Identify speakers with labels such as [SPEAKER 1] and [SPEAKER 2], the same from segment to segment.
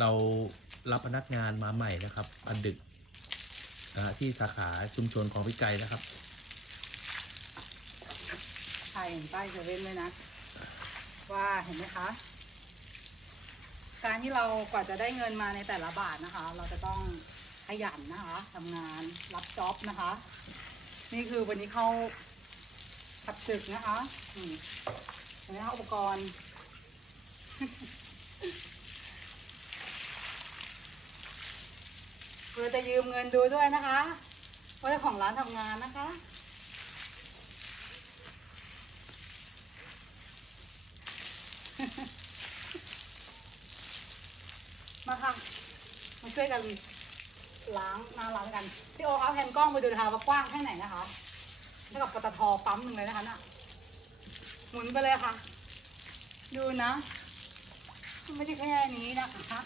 [SPEAKER 1] เรารับพนักงานมาใหม่นะครับพันดึกนะที่สาขาชุมชนของพิไกนะครับ
[SPEAKER 2] ถ่ายเห็นป้ายเซเว่นเลยนะ ว่าเห็นไหมคะ การที่เรากว่าจะได้เงินมาในแต่ละบาทนะคะ เราจะต้องขยันนะคะทำงานรับจ็อบนะคะ นี่คือวันนี้เข้าขับตึกนะคะนี่เห็นไหมคะอุปกรณ์ เพื่อจะยืมเงินดูด้วยนะคะว่าเจ้าของร้านทำงานนะคะ มาค่ะ มาช่วยกันล้างน้าร้านกัน พี่โอคะแพนกล้องไปดูนะคะว่ากว้างแค่ไหนนะคะเท่ากับปตทปั๊มหนึ่งเลยนะคะน่ะ หมุนไปเลยค่ะ ดูนะ ไม่ใช่แค่นี้นะคะ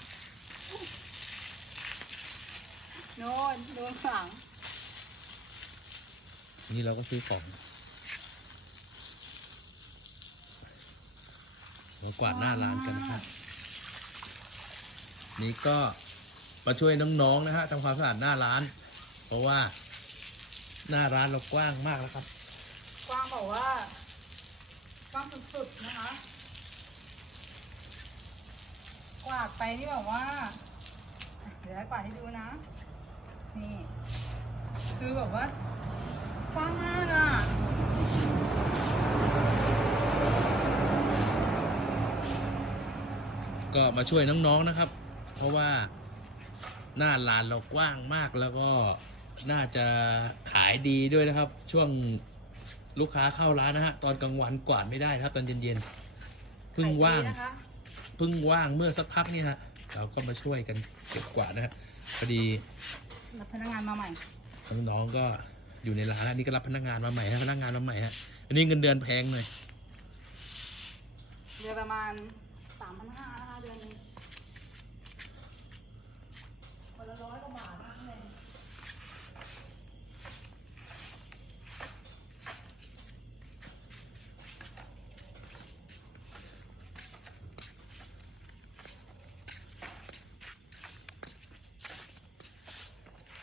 [SPEAKER 2] โน่นดูข้างหลัง
[SPEAKER 1] นี่เราก็ซื้อของมากวาดหน้าร้านกันนะครับนี่ก็มาช่วยน้องๆนะฮะทำความสะอาดหน้าร้าน เพราะว่าหน้าร้านเรากว้างมากแล้วครับ
[SPEAKER 2] กว้างบอกว่ากว้างสุดๆนะคะ กวาดไปนี่แบบว่า เดี๋ยวกวาดให้ดูนะ นี่ คือแบบว่ากว้างมากอะ
[SPEAKER 1] ก็มาช่วยน้องๆนะครับ เพราะว่าหน้าร้านเรากว้างมากแล้วก็น่าจะขายดีด้วยนะครับ ช่วงลูกค้าเข้าร้านนะฮะตอนกลางวันกวาดไม่ได้นะครับ ตอนเย็นๆเพิ่งว่าง
[SPEAKER 2] ขยดีนะคะ
[SPEAKER 1] เพิ่งว่างเมื่อสักพักนี่ฮะเราก็มาช่วยกันเก็บกวาดนะฮะพอดี
[SPEAKER 2] รับพนักงานมาใหม่
[SPEAKER 1] น้องๆก็อยู่ในร้านแล้วนี่ก็รับพนักงานมาใหม่ฮะพนักงานมาใหม่ฮะอันนี้เงินเดือนแพงหน่อย
[SPEAKER 2] เดือนประมาณสามพันห้านะคะเดือนหนึงวันละร้อยกว่าบาทนะคะเลย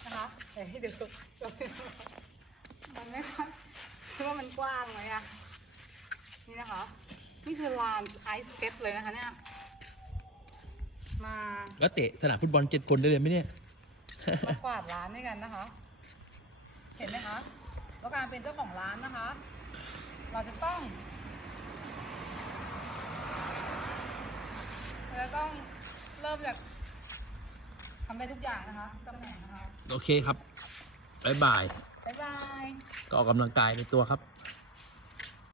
[SPEAKER 2] นะคะ เดี๋ยวให้ดูมันไม่ค่อยคิดว่ามันกว้างไหมอะนี่นะคะ นี่คือลานไอซ์สเก็ตเลยนะคะเนี่ย มา
[SPEAKER 1] แล้วเตะสนามฟุตบอลเจ็ดคนได้เลยไหมเนี่ย
[SPEAKER 2] มากวาดร้านด้วยกันนะคะ เห็นไหมคะว่าการเป็นเจ้าของร้านนะคะ เราจะต้องเราจะต้องเริ่มจาก ทำได้ทุกอย่างนะคะตำแหน่งนะคะ
[SPEAKER 1] โอเคครับบ๊ายบาย
[SPEAKER 2] บ๊ายบาย
[SPEAKER 1] ก็ออกกำลังกายในตัวครับ
[SPEAKER 2] ค